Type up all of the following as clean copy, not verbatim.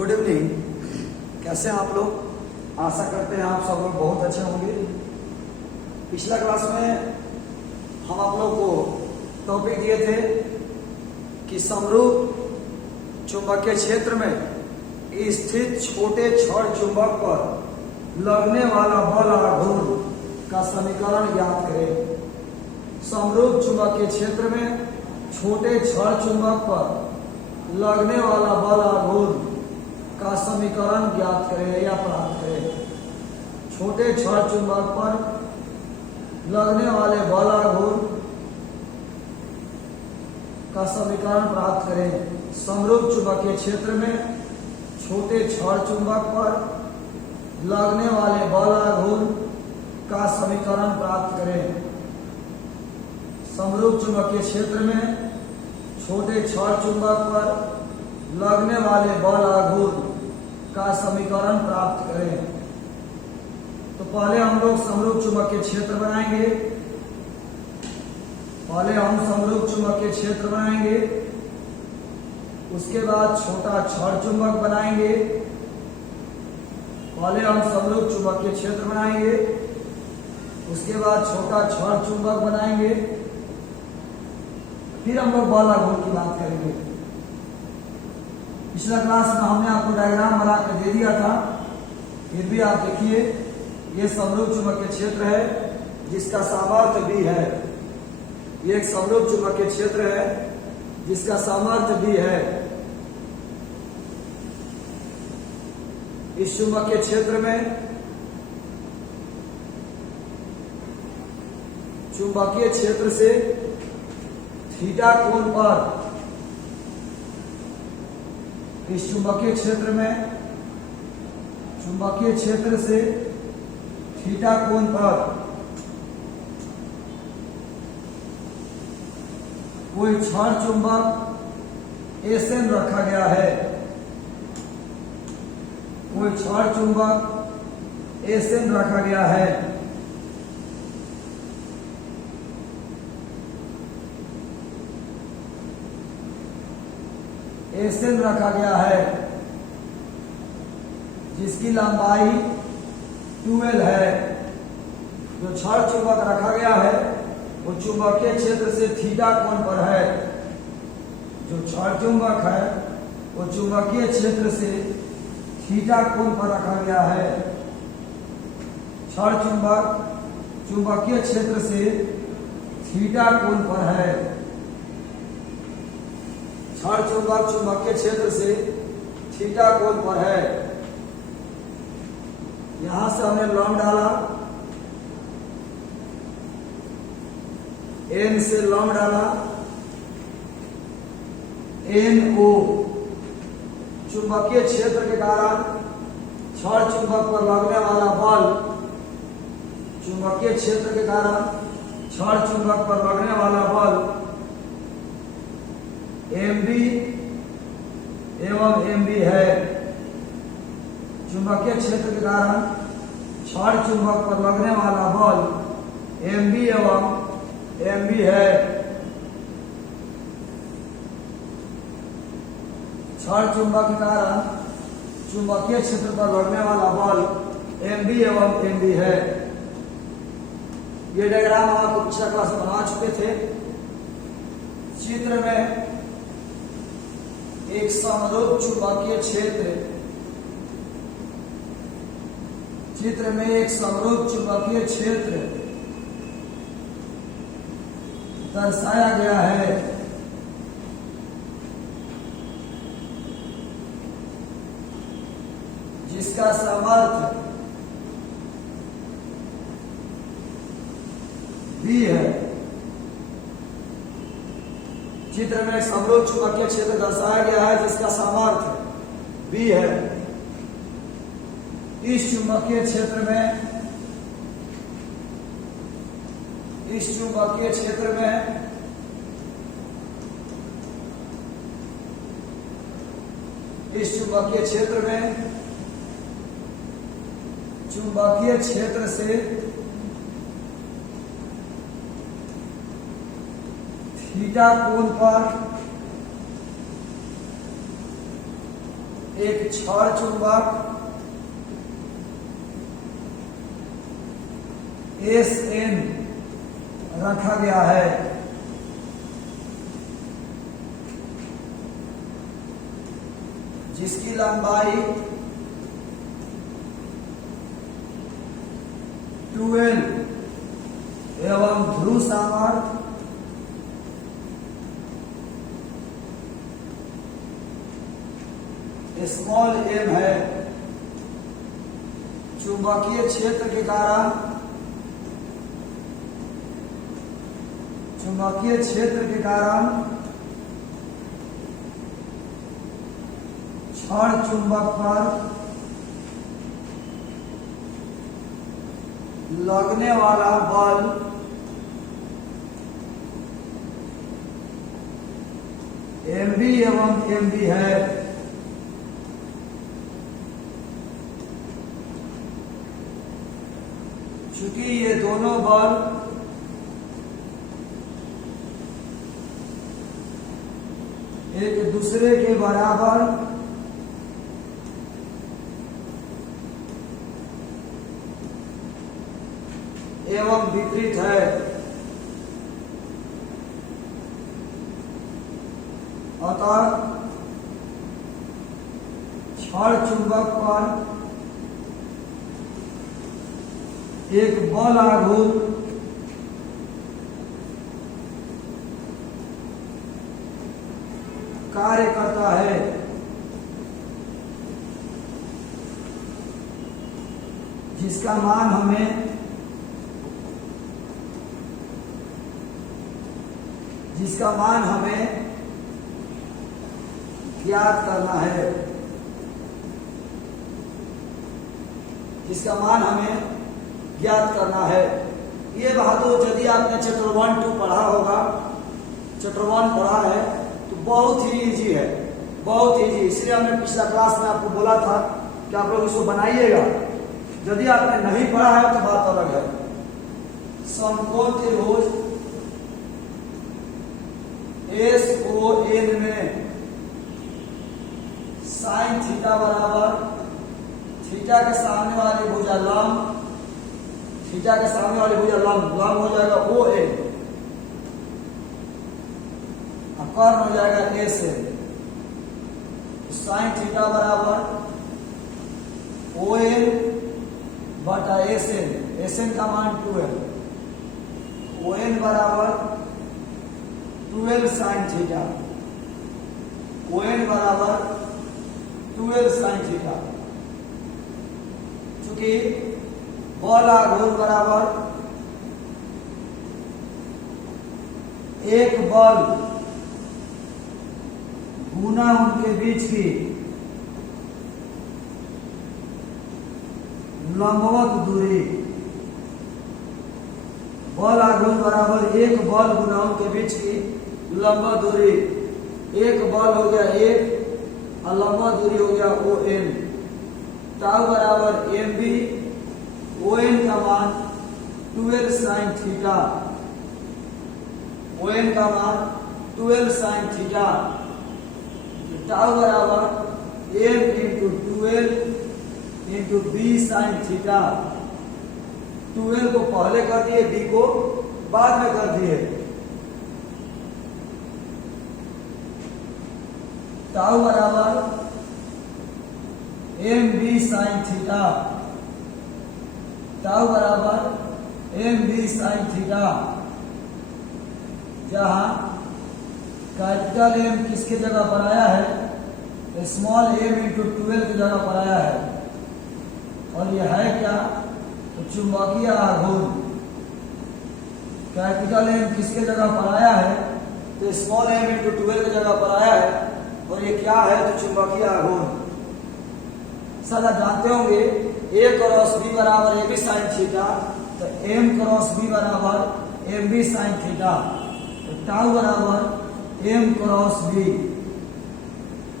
Good evening. कैसे हैं आप लोग? आशा करते हैं आप सब लोग बहुत अच्छे होंगे। पिछला क्लास में हम आप लोग को टॉपिक दिए थे कि समरूप चुंबकीय क्षेत्र में स्थित छोटे छड़ चुंबक पर लगने वाला बल आघूर्ण का समीकरण ज्ञात करें। समरूप चुंबकीय क्षेत्र में छोटे छड़ चुंबक पर लगने वाला बल आघूर्ण का समीकरण ज्ञात करें या प्राप्त करें। छोटे छड़ चुंबक पर लगने वाले बल आघूर्ण का समीकरण प्राप्त करें। समरूप चुंबकीय क्षेत्र में छोटे छड़ चुंबक पर लगने वाले बल आघूर्ण का समीकरण प्राप्त करें। समरूप चुंबकीय क्षेत्र में छोटे छड़ चुंबक पर लगने वाले बल आघूर्ण का समीकरण प्राप्त करें। तो पहले हम लोग समरूप चुंबकीय क्षेत्र बनाएंगे। उसके बाद छोटा छड़ चुंबक बनाएंगे। पहले हम समरूप चुंबकीय क्षेत्र बनाएंगे, उसके बाद छोटा छड़ चुंबक बनाएंगे, फिर हम लोग बल आघूर्ण की बात करेंगे। पिछला क्लास में हमने आपको डायग्राम बना कर दे दिया था, फिर भी आप देखिए ये समरूप चुंबकीय क्षेत्र है जिसका सामर्थ्य भी है। ये एक समरूप चुंबकीय क्षेत्र है जिसका सामर्थ्य भी है। इस चुंबकीय क्षेत्र में चुंबकीय क्षेत्र से थीटा कोण पर इस चुंबकीय क्षेत्र से थीटा कोण पर कोई छड़ चुंबक Sn रखा गया है। कोई छड़ चुंबक Sn रखा गया है। Sn रखा गया है जिसकी लंबाई 12 है। जो छड़ चुंबक रखा गया है वो चुंबकीय क्षेत्र से थीटा कोण पर है। जो छड़ चुंबक है वो चुंबकीय क्षेत्र से थीटा कोण पर रखा गया है। छड़ चुंबक चुंबकीय क्षेत्र से थीटा कोण पर है। छड़ चुंबक चुंबकीय क्षेत्र से थीटा कोण पर है। यहां से हमने लंब डाला, N से लंब डाला, NO चुंबकीय क्षेत्र के कारण छड़ चुंबक पर लगने वाला बल, चुंबकीय क्षेत्र के कारण छड़ चुंबक पर लगने वाला बल Mb एवं Mb है। चुंबकीय क्षेत्र के कारण छड़ चुंबक पर लगने वाला बल Mb एवं Mb है। छड़ चुंबक के कारण चुंबकीय क्षेत्र पर लगने वाला बल Mb एवं Mb है। ये डायग्राम हम आपको पिछला क्लास में बना चुके थे। चित्र में एक समरूप चुंबकीय क्षेत्र, चित्र में एक समरूप चुंबकीय क्षेत्र दर्शाया गया है। जिसका सामर्थ्य भी है। चित्र में एक समरूप चुंबकीय क्षेत्र दर्शाया गया है जिसका सामर्थ्य भी है। इस चुंबकीय क्षेत्र में इस चुंबकीय क्षेत्र में चुंबकीय क्षेत्र से थीटा कोण पर एक क्षण चुंबक Sn रखा गया है, जिसकी लंबाई 12 एवं ध्रुव सामर्थ्य स्मॉल m है। चुंबकीय क्षेत्र के कारण क्षण चुंबक पर लगने वाला बल mb एवं mb है। चूंकि ये दोनों बल एक दूसरे के बराबर एवं विपरीत है, अतः क्षण चुंबक पर एक बल आघूर्ण कार्य करता है, जिसका मान हमें ज्ञात करना है, ये बहादुर यदि आपने चैप्टर 1 2 पढ़ा होगा, चैप्टर 1 पढ़ा है तो बहुत ही इजी है, बहुत इजी। इसलिए हमने पिछला क्लास में आपको बोला था कि आप लोग इसको बनाइएगा। यदि आपने नहीं पढ़ा है तो बात अलग है। समकोण त्रिभुज SON में साइन थीटा बराबर थीटा के सामने वाली भुजा लंब, लंब हो जाएगा ON, कर्ण हो जाएगा SN। साइन थीटा बराबर ON बटा SN का मान 12, ON बराबर 12 साइन थीटा, ON बराबर 12 साइन थीटा। चूंकि बल आघूर्ण बराबर एक बल गुना उनके बीच की लंबवत दूरी, बल आघूर्ण बराबर एक बल गुना उनके बीच की लंबवत दूरी। एक बल हो गया 1 और लंबवत दूरी हो गया ON। टाउ बराबर mb, ON का मान 12 साइन थीटा, ON का मान 12 साइन थीटा। टाउ बराबर m into 12 into b sine theta. 12 को पहले कर दिए, b को बाद में कर दिए। टाउ बराबर mb साइन थीटा, टाउ बराबर mb साइन थीटा, जहां कैपिटल M किसके जगह पर आया है, स्मॉल m इंटू 12 की जगह पर आया है। और यह है क्या, तो चुंबकीय आघूर्ण। कैपिटल M किसके जगह पर आया है, तो स्मॉल m इंटू 12 की जगह पर आया है। और ये क्या है, तो चुंबकीय आघूर्ण। सदा जानते होंगे A क्रॉस B बराबर AB साइन थीटा, तो M क्रॉस B बराबर MB साइन थीटा। तो टाउ बराबर M क्रॉस B,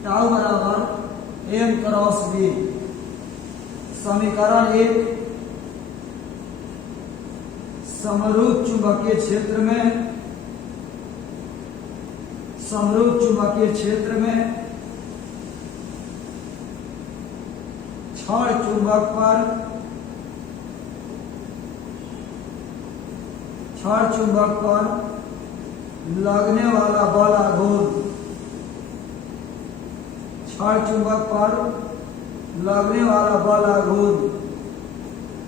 टाउ बराबर M क्रॉस B। समीकरण 1, समरूप चुंबकीय क्षेत्र में क्षण चुंबक पर लगने वाला बल आघूर्ण, क्षण चुंबक पर लगने वाला बल आघूर्ण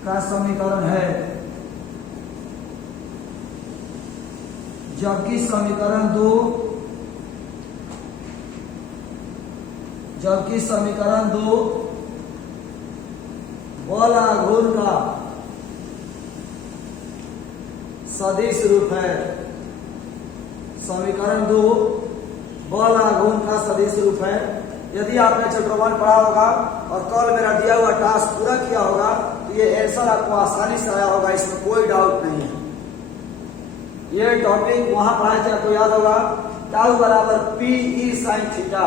का समीकरण है। जबकि समीकरण दो बल आघूर्ण का सदिश रूप है। समीकरण 2 बल आघूर्ण का सदिश रूप है। यदि आपने चैप्टर 1 पढ़ा होगा और कल मेरा दिया हुआ टास्क पूरा किया होगा तो ये आंसर आपको आसानी से आया होगा, इसमें कोई डाउट नहीं है। ये टॉपिक वहां पढ़ाया थे, आपको याद होगा, टाउ बराबर पी ई साइन थीटा,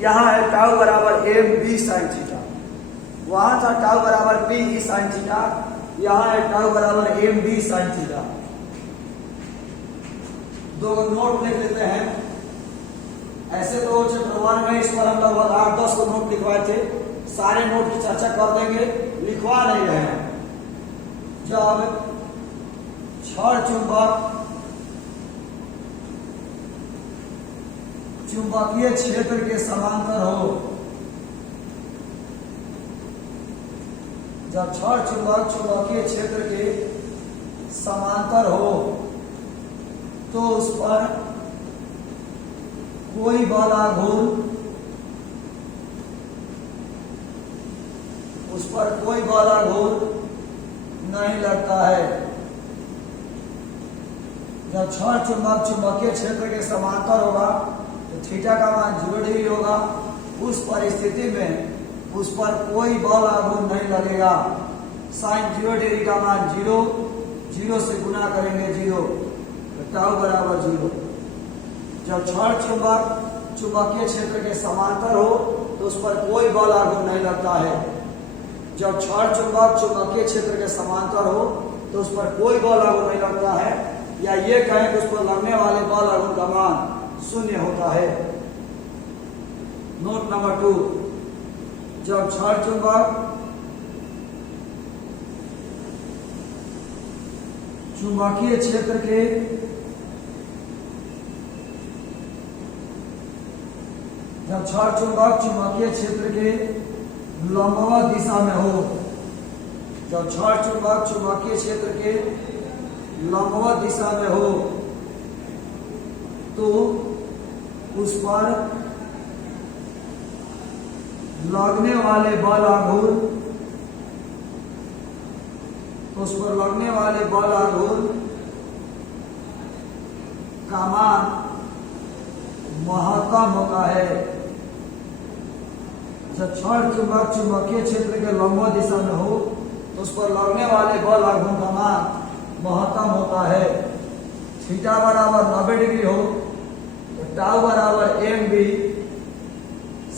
यहाँ है टाउ बराबर एम बी साइन थीटा। वहां था टाउ बराबर पी ई साइन थीटा, यहाँ है टाउ बराबर एम बी साइन थीटा। दो नोट लिख लेते हैं। ऐसे तो चैप्टर 1 में इस पर हम लगभग 8-10 को नोट लिखवाए थे, सारे नोट की चर्चा कर देंगे, लिखवा नहीं रहे हैं। जब क्षण चुंबकीय क्षेत्र के समांतर हो, जब क्षण चुंबकीय क्षेत्र के समांतर हो तो उस पर कोई बल आघूर्ण नहीं लगता है। जब क्षण चुंबकीय क्षेत्र के समांतर होगा तो थीटा का मान 0 डिग्री होगा। उस परिस्थिति में उस पर कोई बल आघूर्ण नहीं लगेगा। साइन 0 डिग्री का मान 0 से गुना करेंगे 0, तो टाउ बराबर 0। जब क्षण चुंबकीय क्षेत्र के समांतर हो तो उस पर कोई बल आघूर्ण नहीं लगता है। जब क्षण चुंबकीय क्षेत्र के समांतर हो तो उस पर कोई बल आघूर्ण नहीं लगता है, या ये कहें कि उस पर लगने वाले बल आघूर्ण का मान 0 होता है। नोट नंबर 2, जब क्षण चुंबकीय क्षेत्र के चुंबकीय क्षेत्र के लंबवत दिशा में हो, जब क्षण चुंबकीय क्षेत्र के लंबवत दिशा में हो तो उस पर लगने वाले बल आघूर्ण का मान महत्तम होता है। जब क्षण चुंबकीय क्षेत्र के लंबवत दिशा में हो तो उस पर लगने वाले बल आघूर्ण का मान महत्तम होता है। थीटा बराबर 90 डिग्री हो तो टाउ बराबर M B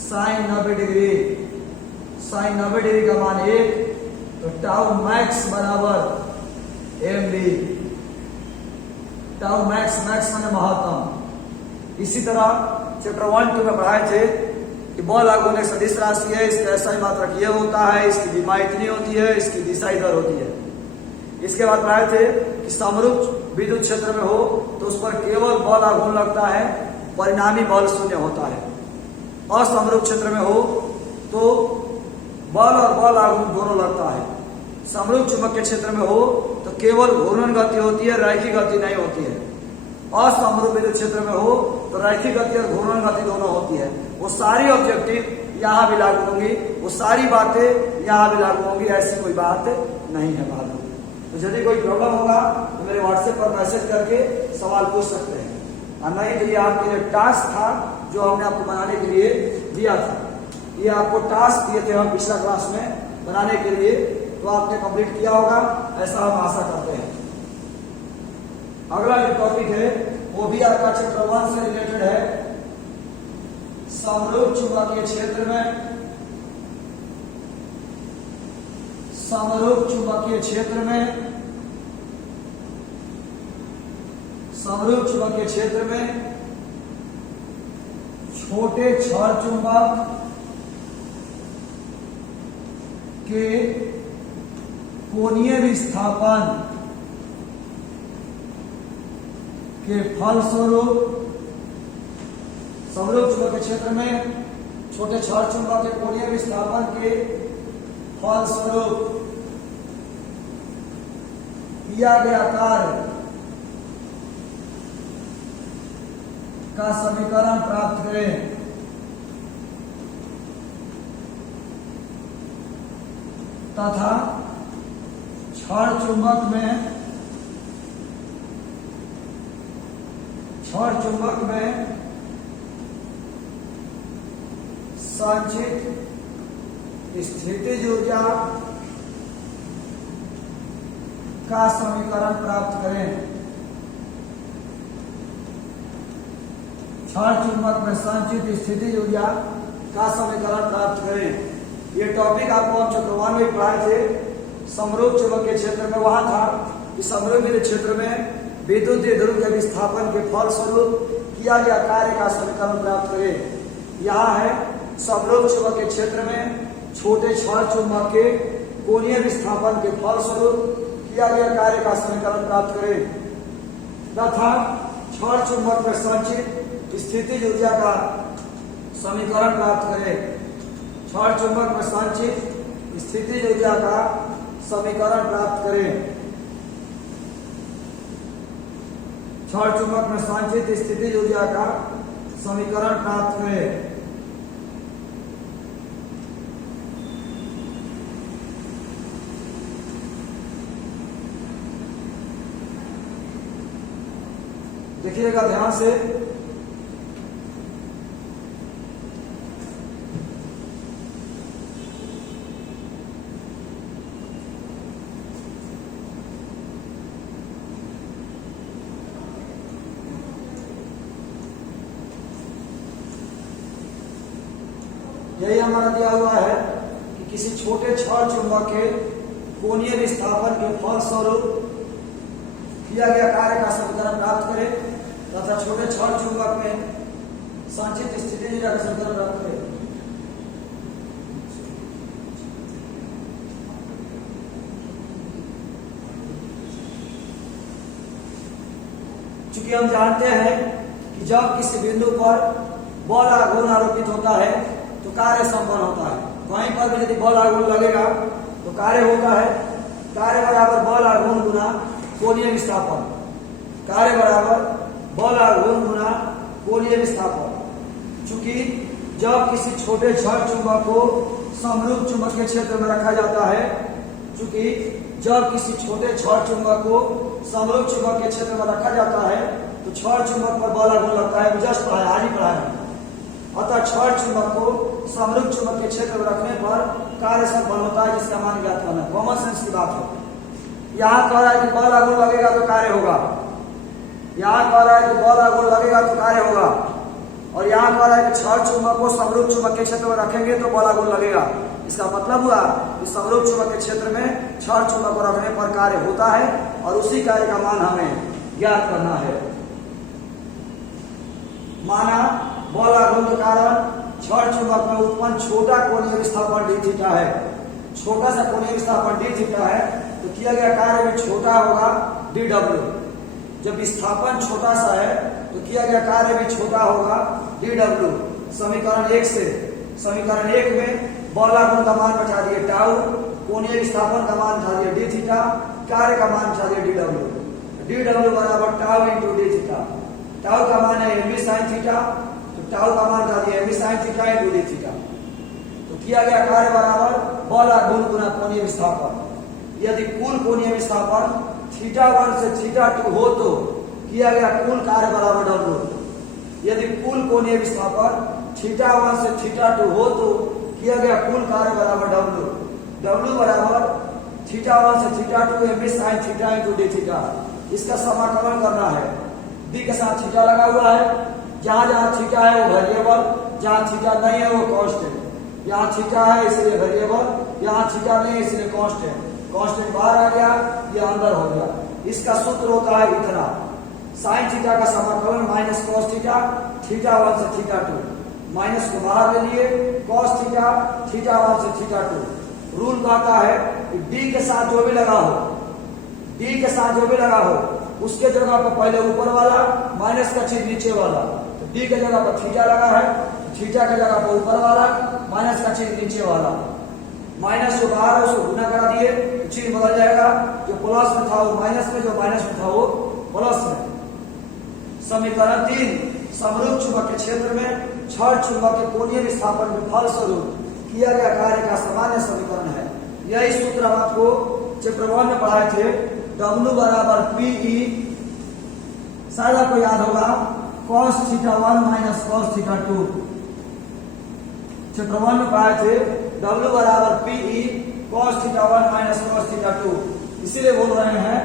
sine 90 degree, sine 90 degree का मान 1, तो टाउ मैक्स बराबर एम बी, टाउ मैक्स माने महत्तम। इसी तरह चैप्टर 1-2 में पढ़ाए थे कि बल आघूर्ण एक सदिश राशि है, इसका ऐसा ही मात्रक ये होता है, इसकी विमा इतनी होती है, इसकी दिशा इधर होती है। इसके बाद पढ़ाए थे कि समरूप विद्युत क्षेत्र में हो तो उस पर केवल बल आघूर्ण लगता है, परिणामी बल 0 होता है। असमरूप क्षेत्र में हो तो बल और बल आघूर्ण दोनों लगता है। समरूप चुंबकीय क्षेत्र में हो तो केवल घूर्णन गति होती है, रैखिक गति नहीं होती है। असमरूप विद्युत क्षेत्र में हो तो रैखिक गति और घूर्णन गति दोनों होती है। वो सारी ऑब्जेक्टिव यहाँ भी लागू होंगी, वो सारी बातें यहाँ भी लागू होंगी, ऐसी कोई बात नहीं है। बाद तो यदि कोई प्रॉब्लम होगा तो मेरे व्हाट्सएप पर मैसेज करके सवाल पूछ सकते हैं, और नहीं तो ये आपके लिए टास्क था जो हमने आपको बनाने के लिए दिया था। ये आपको टास्क दिए थे हम पिछला क्लास में बनाने के लिए, तो आपने कंप्लीट किया होगा, ऐसा हम आशा करते हैं। अगला जो टॉपिक है वो भी आपका चैप्टर 1 से रिलेटेड है। समरूप चुंबकीय क्षेत्र में समरूप चुंबकीय क्षेत्र में छोटे क्षण चुंबक के कोणीय विस्थापन के फलस्वरूप समरूप चुंबकीय क्षेत्र में छोटे छड़ चुंबक के कोणीय विस्थापन के फलस्वरूप किया गया कार्य का समीकरण प्राप्त करें तथा छड़ चुंबक में संचित स्थितिज ऊर्जा का समीकरण प्राप्त करें। छड़ चुंबक में संचित स्थितिज ऊर्जा का समीकरण प्राप्त करें। ये टॉपिक आपको हम चक्रवान में पढ़ाए थे समरूप चुंबकीय क्षेत्र में। वहां था कि समरूप क्षेत्र में विद्युत ध्रुव के विस्थापन के फलस्वरूप किया गया कार्य का समीकरण प्राप्त करें। यहाँ है समरूप चुंबकीय क्षेत्र में छोटे छड़ चुंबक के कोणीय विस्थापन के फलस्वरूप किया गया कार्य का समीकरण प्राप्त करें तथा छड़ चुंबक में संचित स्थितिज ऊर्जा का समीकरण प्राप्त करें। छड़ चुंबक में संचित स्थितिज ऊर्जा का समीकरण प्राप्त करें। छड़ चुंबक में संचित स्थितिज ऊर्जा का समीकरण प्राप्त करें। देखिएगा ध्यान से, यही हमारा दिया हुआ है कि किसी छोटे छड़ चुंबक के कोणीय विस्थापन के फलस्वरूप किया गया कार्य का समीकरण प्राप्त करें तथा छोटे छड़ चुंबक में संचित स्थितिज ऊर्जा का समीकरण प्राप्त करें। चूंकि हम जानते हैं कि जब किसी बिंदु पर बल आघूर्ण आरोपित होता है तो कार्य संपन्न होता है। वहीं पर भी यदि बल आघूर्ण लगेगा तो कार्य होता है। कार्य बराबर बल आघूर्ण गुना कोणीय विस्थापन। कार्य बराबर बल आघूर्ण गुना कोणीय विस्थापन। चूंकि जब किसी छोटे छड़ चुंबक को समरूप चुंबकीय क्षेत्र में रखा जाता है, चूंकि जब किसी छोटे छड़ चुंबक को समरूप चुंबकीय क्षेत्र में रखा जाता है तो छड़ चुंबक पर बल आघूर्ण लगता है। जस्ट पढ़ाया, आज ही पढ़ाया। अतः छड़ चुंबक को समरूप चुंबकीय क्षेत्र में रखने पर कार्य संपन्न होता है, जिसका मान ज्ञात करना है। कॉमन सेंस की बात है। यहाँ कह रहा है कि बल आघूर्ण लगेगा तो कार्य होगा। यहाँ कह रहा है कि बल आघूर्ण लगेगा तो कार्य होगा। और यहाँ कह रहा है कि छड़ चुंबक को समरूप चुंबकीय क्षेत्र में रखेंगे तो बल आघूर्ण लगेगा। इसका मतलब हुआ कि समरूप चुंबकीय क्षेत्र में छड़ चुंबक को रखने पर कार्य होता है और उसी कार्य का मान हमें ज्ञात करना है। माना बल आघूर्ण के कारण छड़ चुंबक में उत्पन्न छोटा कोणीय विस्थापन डी थीटा है। छोटा सा कोणीय विस्थापन डी थीटा है तो किया गया कार्य भी छोटा होगा, डी डब्ल्यू। जब विस्थापन छोटा सा है तो किया गया कार्य भी छोटा होगा, डी डब्ल्यू। समीकरण 1 से समीकरण 1 में बल आघूर्ण का मान बचा दिए टाउ, कोणीय विस्थापन का मान बचा दिए डी थीटा, कार्य का मान बचा दिए डी डब्ल्यू। डी डब्ल्यू बराबर tau into D theta. Tau का मान है एमवी साइन थीटा, तो टाउ का मान बचा दिए MV sine theta into D theta. तो किया गया कार्य बराबर बल आघूर्ण गुना कोणीय विस्थापन। यदि कुल कोणीय विस्थापन θ1 से θ2 हो तो किया गया कुल कार्य बराबर डब्ल्यू। यदि कुल कोणीय विस्थापन θ1 से θ2 हो तो किया गया कुल कार्य बराबर डब्ल्यू। डब्ल्यू बराबर θ1 से θ2 MV sine theta into D theta. इसका समाकलन करना है। डी के साथ थीटा लगा हुआ है। जहां जहां थीटा है वो वेरिएबल, जहां थीटा नहीं है वो कांस्टेंट। यहाँ थीटा है इसलिए वेरिएबल, यहाँ थीटा नहीं है इसलिए कांस्टेंट। कांस्टेंट बाहर आ गया, ये अंदर हो गया। इसका सूत्र होता है इतना, साइन थीटा का समाकलन माइनस कॉस थीटा, θ1 से θ2। माइनस को बाहर ले लिए, कॉस थीटा, θ1 से θ2। रूल कहता है कि डी के साथ जो भी लगा हो, डी के साथ जो भी लगा हो उसके जगह पर पहले ऊपर वाला माइनस का चिन्ह नीचे वाला। तो डी के जगह पर थीटा लगा है, थीटा के जगह पर ऊपर वाला माइनस का चिन्ह नीचे वाला। माइनस जो बाहर है उसको गुना करा दिए तो चिन्ह बदल जाएगा। जो प्लस में था वो माइनस में, जो माइनस में था वो प्लस में। समीकरण 3, समरूप चुंबक के क्षेत्र में छड़ चुंबक के कोणीय विस्थापन के फलस्वरूप किया गया कार्य का सामान्य समीकरण है। यही सूत्र हम आपको चैप्टर 1 में पढ़ाए थे। W बराबर PE, शायद आपको याद होगा, cos θ1 माइनस cos θ2। चैप्टर 1 में पढ़ाए थे W बराबर PE cos θ1 माइनस cos θ2। इसीलिए बोल रहे हैं,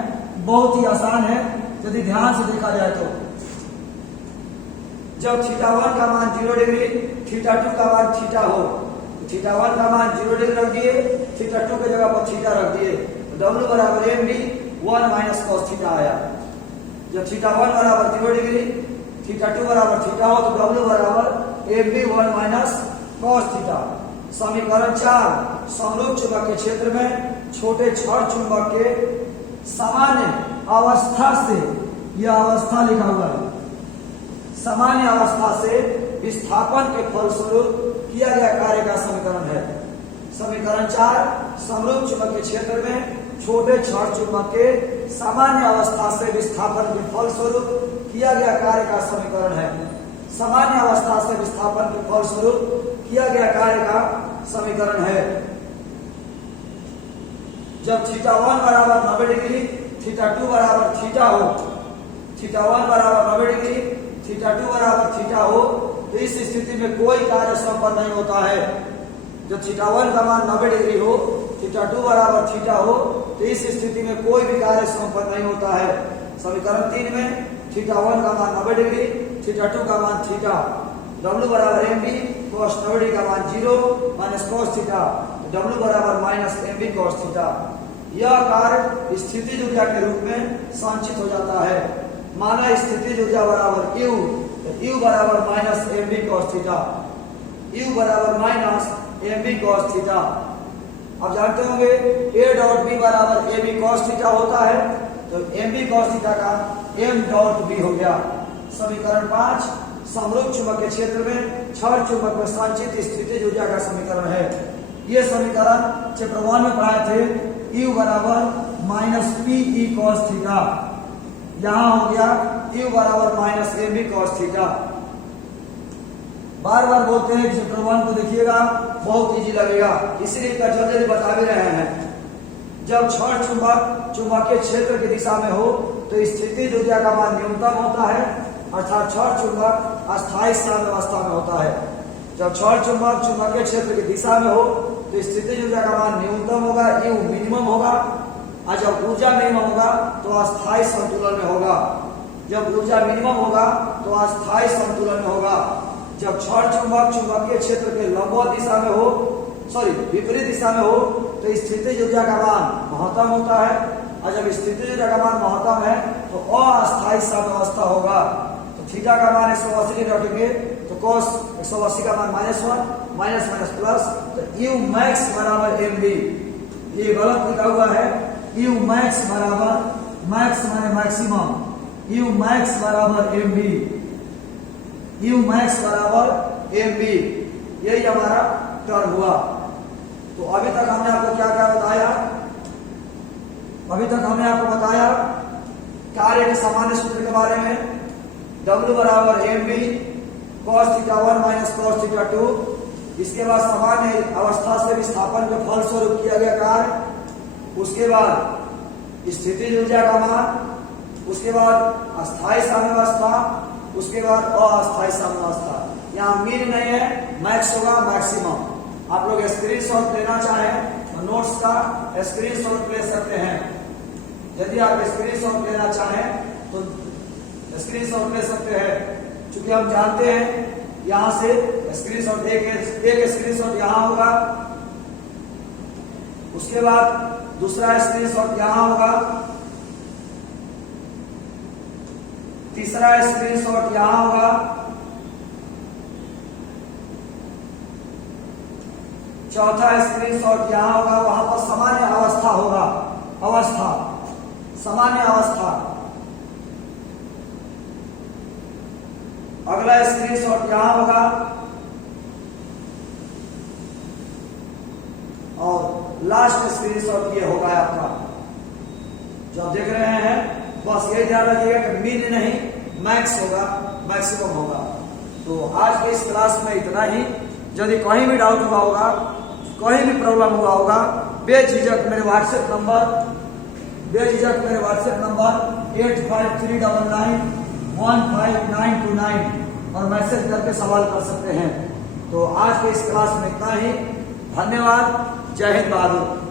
बहुत ही आसान है यदि ध्यान से देखा जाए तो। जब θ1 का मान 0 डिग्री, θ2 का मान थीटा हो, θ1 का मान 0 डिग्री रख दिए, θ2 के जगह पर थीटा रख दिए, तो W बराबर mb 1 माइनस cos थीटा आया। जब θ1 बराबर 0 डिग्री, θ2 बराबर थीटा हो तो W बराबर mb 1 माइनस cos थीटा। समीकरण 4, समरूप चुंबक के क्षेत्र में छोटे छड़ चुंबक के सामान्य अवस्था से, यह अवस्था लिखा हुआ है, सामान्य अवस्था से विस्थापन के फलस्वरूप किया गया कार्य का समीकरण है। समीकरण 4, समरूप चुंबक के क्षेत्र में छोटे छड़ चुंबक के सामान्य अवस्था से विस्थापन के फलस्वरूप किया गया कार्य का समीकरण है। सामान्य अवस्था से विस्थापन के फलस्वरूप किया गया कार्य का समीकरण है। जब θ1 बराबर 90 डिग्री, θ2 बराबर थीटा हो, θ1 बराबर 90 डिग्री, θ2 बराबर थीटा हो, तो इस स्थिति में कोई कार्य संपन्न नहीं होता है। जब θ1 का मान 90 डिग्री हो, θ2 बराबर थीटा हो, तो इस स्थिति में कोई भी कार्य संपन्न नहीं होता है। समीकरण 3 में θ1 का मान 90 डिग्री, θ2 का मान थीटा, W बराबर mb cos 90 डिग्री का मान 0 माइनस cos थीटा, W बराबर माइनस mb cos थीटा। यह कार्य स्थितिज ऊर्जा के रूप में संचित हो जाता है। माना स्थितिज ऊर्जा बराबर Q, U बराबर minus mb cos theta, U बराबर माइनस mb cos थीटा। अब जानते होंगे A डॉट B बराबर AB cos थीटा होता है, तो mb cos थीटा का m डॉट B हो गया। समीकरण 5, समरूप चुंबक के क्षेत्र में छड़ चुंबक में संचित स्थितिज ऊर्जा का समीकरण है। यह समीकरण चैप्टर 1 में पढ़ाए थे। U बराबर माइनस PE cos थीटा, यहां हो गया U बराबर माइनस mb cos थीटा। बार बार बोलते हैं कि चैप्टर 1 को देखिएगा, बहुत इजी लगेगा, इसलिए इतना जल्दी बता भी रहे हैं। जब छड़ चुंबक चुंबकीय क्षेत्र की दिशा में हो तो स्थितिज ऊर्जा का मान न्यूनतम होता है, अर्थात छड़ चुंबक अस्थायी साम्यावस्था में होता है। जब छड़ चुंबक चुंबकीय क्षेत्र की दिशा में हो तो स्थितिज ऊर्जा का मान न्यूनतम होगा, U मिनिमम होगा, और जब ऊर्जा मिनिमम होगा तो अस्थायी संतुलन में होगा। जब ऊर्जा मिनिमम होगा तो अस्थायी संतुलन में होगा। जब छड़ चुंबक चुंबकीय क्षेत्र के लंबवत दिशा में हो, विपरीत दिशा में हो, तो स्थितिज ऊर्जा का मान महत्तम होता है, और जब स्थितिज ऊर्जा का मान महत्तम है तो अस्थायी साम्यावस्था होगा। तो थीटा का मान 180 रखेंगे तो cos 180 का मान -1 माइनस माइनस प्लस, तो U मैक्स बराबर mb। ये गलत लिखा हुआ है, U मैक्स बराबर, मैक्स माने मैक्सिमम, U मैक्स बराबर mb, U मैक्स बराबर mb, यही हमारा टर्म हुआ। तो अभी तक हमने आपको क्या क्या बताया? अभी तक हमने आपको बताया कार्य के सामान्य सूत्र के बारे में, W बराबर mb cos θ1 माइनस cos θ2। इसके बाद सामान्य अवस्था से विस्थापन के फलस्वरूप किया गया कार्य, उसके बाद स्थितिज ऊर्जा का मान, उसके बाद अस्थायी साम्यावस्था, उसके बाद अस्थायी साम्यावस्था। यहाँ मीन नहीं है, मैक्स होगा मैक्सिमम। आप लोग स्क्रीनशॉट लेना चाहें तो नोट्स का स्क्रीनशॉट ले सकते हैं। यदि आप स्क्रीनशॉट लेना चाहें तो स्क्रीनशॉट ले सकते हैं, क्योंकि हम जानते हैं यहां से स्क्रीनशॉट, एक स्क्रीनशॉट यहां होगा, उसके बाद दूसरा स्क्रीनशॉट यहां होगा, तीसरा स्क्रीनशॉट यहां होगा, चौथा स्क्रीनशॉट यहाँ होगा, वहां पर सामान्य अवस्था होगा, अवस्था, सामान्य अवस्था। अगला स्क्रीनशॉट यहाँ होगा और लास्ट स्क्रीनशॉट ये होगा आपका जो आप देख रहे हैं। बस यही ध्यान रखिएगा कि मीन नहीं मैक्स होगा, मैक्सिमम होगा। तो आज के इस क्लास में इतना ही। यदि कहीं भी डाउट हुआ होगा, कहीं भी प्रॉब्लम हुआ होगा, बेझिझक मेरे व्हाट्सएप नंबर 8539915929 और मैसेज करके सवाल कर सकते हैं। तो आज के इस क्लास में इतना ही। धन्यवाद। जय हिंद बहादुर।